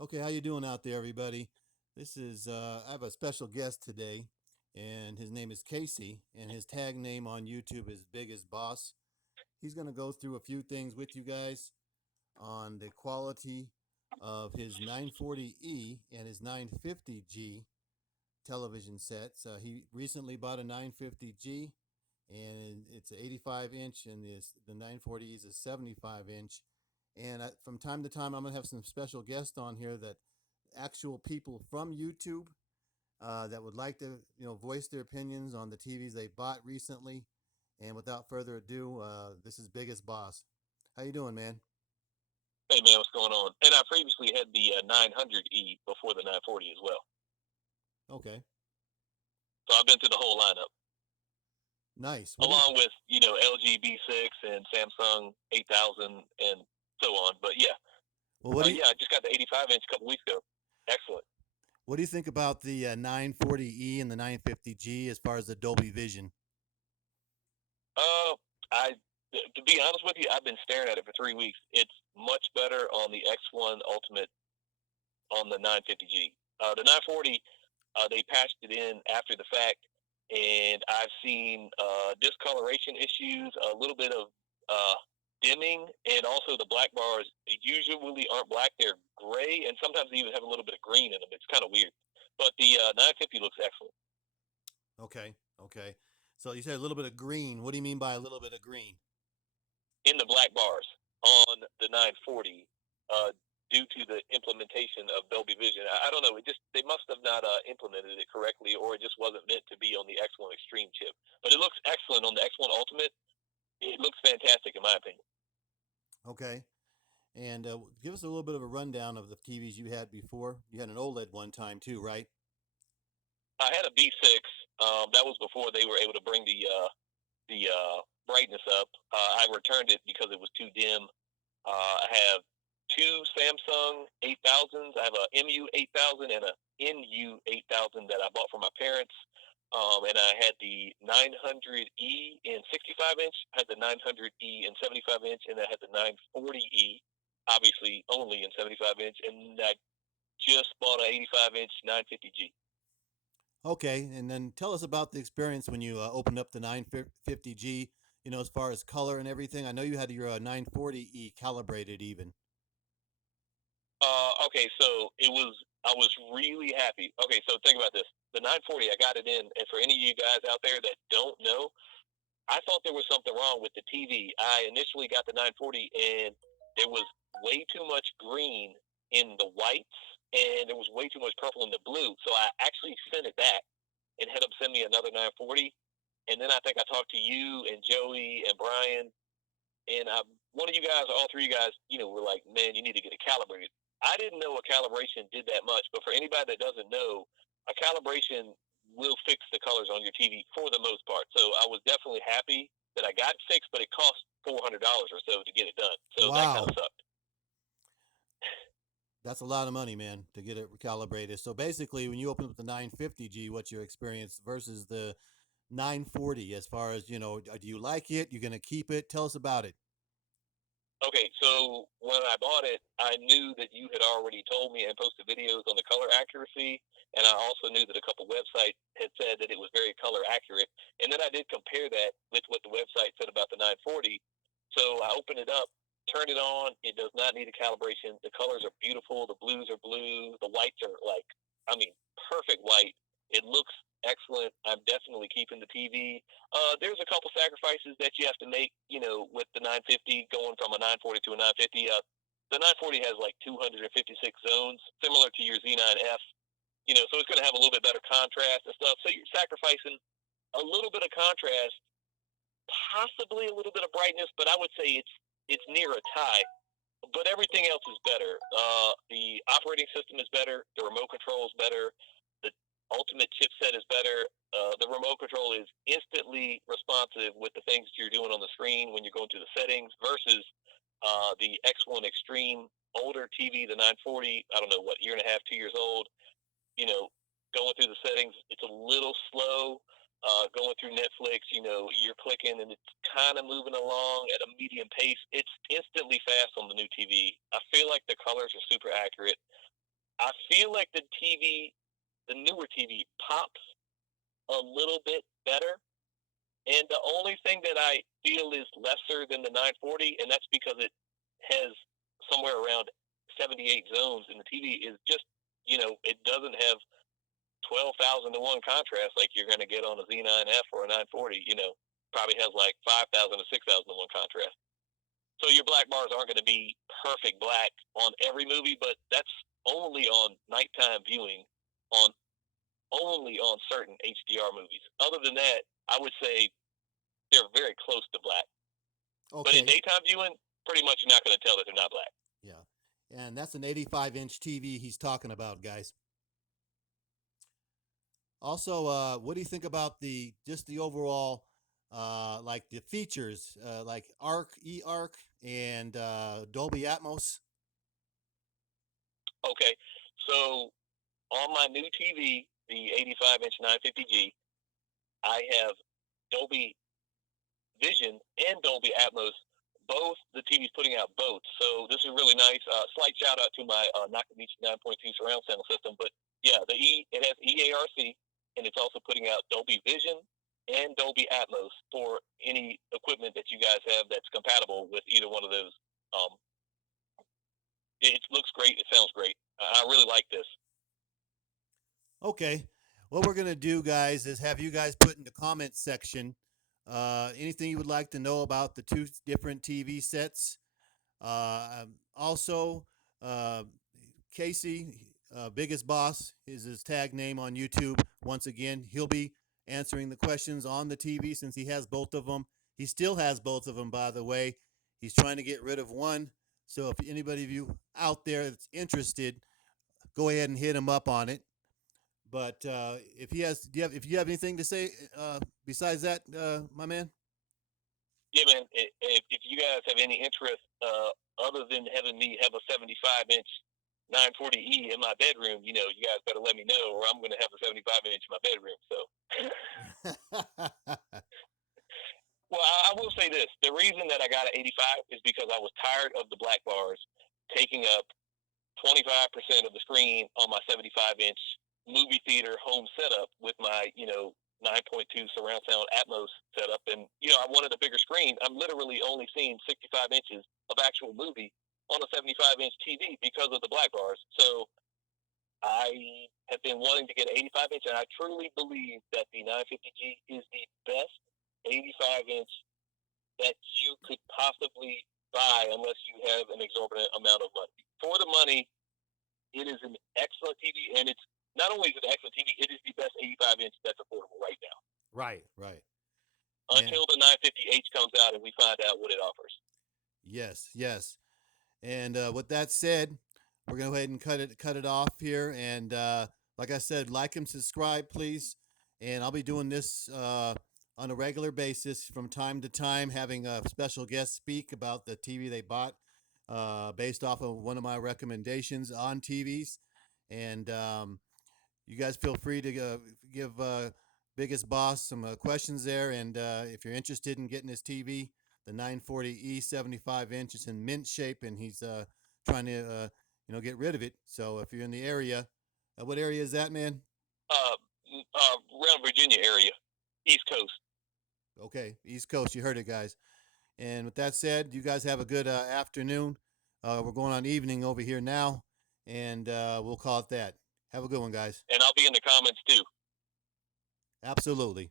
Okay, how you doing out there, everybody? This is I have a special guest today, and his name is Casey, and his tag name on YouTube is Big as Boss. He's going to go through a few things with you guys on the quality of his 940E and his 950G television sets. He recently bought a 950G, and it's an 85 inch, and the 940 is a 75 inch. And from time to time, I'm gonna have some special guests on here that actual people from YouTube that would like to, voice their opinions on the TVs they bought recently. And without further ado, this is Biggest Boss. How you doing, man? Hey man, what's going on? And I previously had the 900E before the 940 as well. Okay, So I've been through the whole lineup, nice. What do you? along with LG B6 and Samsung 8000 and so on. But yeah, Well, what do you? yeah, I just got the 85 inch a couple weeks ago. Excellent. What do you think about the 940E and the 950G as far as Adobe Vision? Uh, I to be honest with you, I've been staring at it for 3 weeks. It's much better on the X1 Ultimate on the 950G. The 940, they patched it in after the fact, and I've seen discoloration issues, a little bit of dimming, and also the black bars usually aren't black; they're gray, and sometimes they even have a little bit of green in them. It's kind of weird, but the 950 looks excellent Okay, okay. So you said a little bit of green. What do you mean by a little bit of green? in the black bars on the 940. Due to the implementation of Dolby Vision, I don't know. It just they must have not implemented it correctly, or it just wasn't meant to be on the X1 Extreme chip. But it looks excellent on the X1 Ultimate. It looks fantastic in my opinion. Okay. And give us a little bit of a rundown of the TVs you had before. You had an OLED one time too, right? I had a B6. That was before they were able to bring the brightness up. I returned it because it was too dim. I have two Samsung 8000s. I have a MU 8000 and a NU 8000 that I bought for my parents. And I had the 900E in 65 inch, I had the 900E in 75 inch, and I had the 940E, obviously only in 75 inch, and I just bought an 85 inch 950G. Okay. And then tell us about the experience when you opened up the 950G. As far as color and everything. I know you had your 940E calibrated even. Okay, so I was really happy. Okay, so think about this. The 940, I got it in, and for any of you guys out there that don't know, I thought there was something wrong with the TV. I initially got the 940, and there was way too much green in the whites, and there was way too much purple in the blue. So I actually sent it back and had them send me another 940. And then I think I talked to you and Joey and Brian, and one of you guys, all three of you guys, were like, "Man, you need to get it calibrated." I didn't know a calibration did that much, but for anybody that doesn't know, a calibration will fix the colors on your TV for the most part. So I was definitely happy that I got it fixed, but it cost $400 or so to get it done. So that kind of Wow. sucked. That's a lot of money, man, to get it recalibrated. So basically, when you open up the 950G, what's your experience versus the 940 as far as, do you like it? You're going to keep it? Tell us about it. Okay, so when I bought it, I knew that you had already told me and posted videos on the color accuracy, and I also knew that a couple websites had said that it was very color accurate. And then I did compare that with what the website said about the 940. So I opened it up, turned it on. It does not need a calibration. The colors are beautiful. The blues are blue. The whites are like, I mean, perfect white. It looks excellent. I'm definitely keeping the TV. There's a couple sacrifices that you have to make, with the 950 going from a 940 to a 950. The 940 has like 256 zones, similar to your Z9F. So it's going to have a little bit better contrast and stuff. So you're sacrificing a little bit of contrast, possibly a little bit of brightness, but I would say it's near a tie. But everything else is better. The operating system is better. The remote control is better. The ultimate chipset is better. The remote control is instantly responsive with the things that you're doing on the screen when you're going to the settings versus the X1 Extreme older TV, the 940. I don't know what, year and a half, 2 years old. You know, going through the settings, it's a little slow. Going through Netflix, you're clicking and it's kind of moving along at a medium pace. It's instantly fast on the new TV. I feel like the colors are super accurate. I feel like the newer TV, pops a little bit better. And the only thing that I feel is lesser than the 940, and that's because it has somewhere around 78 zones in the TV, is just, it doesn't have 12,000 to 1 contrast like you're going to get on a Z9F or a 940. Probably has like 5,000 to 6,000 to 1 contrast. So your black bars aren't going to be perfect black on every movie, but that's only on nighttime viewing, on only on certain HDR movies. Other than that, I would say they're very close to black. But in Okay. daytime viewing, pretty much you're not going to tell that they're not black. Yeah. And that's an 85-inch TV he's talking about, guys. Also, what do you think about the just the overall, like the features, like Arc, eArc, and Dolby Atmos? Okay, so on my new TV, the 85-inch 950G, I have Dolby Vision and Dolby Atmos. Both the TV's putting out both, so this is really nice. Slight shout out to my Nakamichi 9.2 surround sound system, but yeah, it has EARC, and it's also putting out Dolby Vision and Dolby Atmos for any equipment that you guys have that's compatible with either one of those. Um, it looks great. It sounds great. I really like this. Okay. What we're gonna do, guys, is have you guys put in the comments section anything you would like to know about the two different TV sets. Also, uh, Casey, Biggest Boss, is his tag name on YouTube. Once again, he'll be answering the questions on the TV since he has both of them. He still has both of them, by the way. He's trying to get rid of one. So if anybody of you out there that's interested, go ahead and hit him up on it. But if he has, if you have anything to say besides that, my man? Yeah, man. If you guys have any interest, other than having me have a 75-inch 940E in my bedroom, you guys better let me know, or I'm going to have a 75-inch in my bedroom. So, well, I will say this: the reason that I got an 85 is because I was tired of the black bars taking up 25% of the screen on my 75-inch movie theater home setup with my, 9.2 surround sound Atmos setup. And, I wanted a bigger screen. I'm literally only seeing 65 inches of actual movie on a 75-inch TV because of the black bars. So I have been wanting to get an 85-inch, and I truly believe that the 950G is the best 85-inch that you could possibly buy unless you have an exorbitant amount of money. For the money, it is an excellent TV, and it's not only is it an excellent TV, it is the best 85-inch that's affordable right now. Right, right. And Until the 950H comes out and we find out what it offers. yes, yes. And with that said, we're gonna go ahead and cut it off here. And like I said, like and subscribe, please. And I'll be doing this on a regular basis from time to time, having a special guest speak about the TV they bought based off of one of my recommendations on TVs. And you guys feel free to give Biggest Boss some questions there. And if you're interested in getting his TV, the 940E 75 inch is in mint shape, and he's trying to get rid of it. So if you're in the area, what area is that, man? Uh, Around Virginia area, East Coast. Okay, East Coast. You heard it, guys. And with that said, you guys have a good afternoon. We're going on evening over here now, and we'll call it that. Have a good one, guys. And I'll be in the comments too. Absolutely.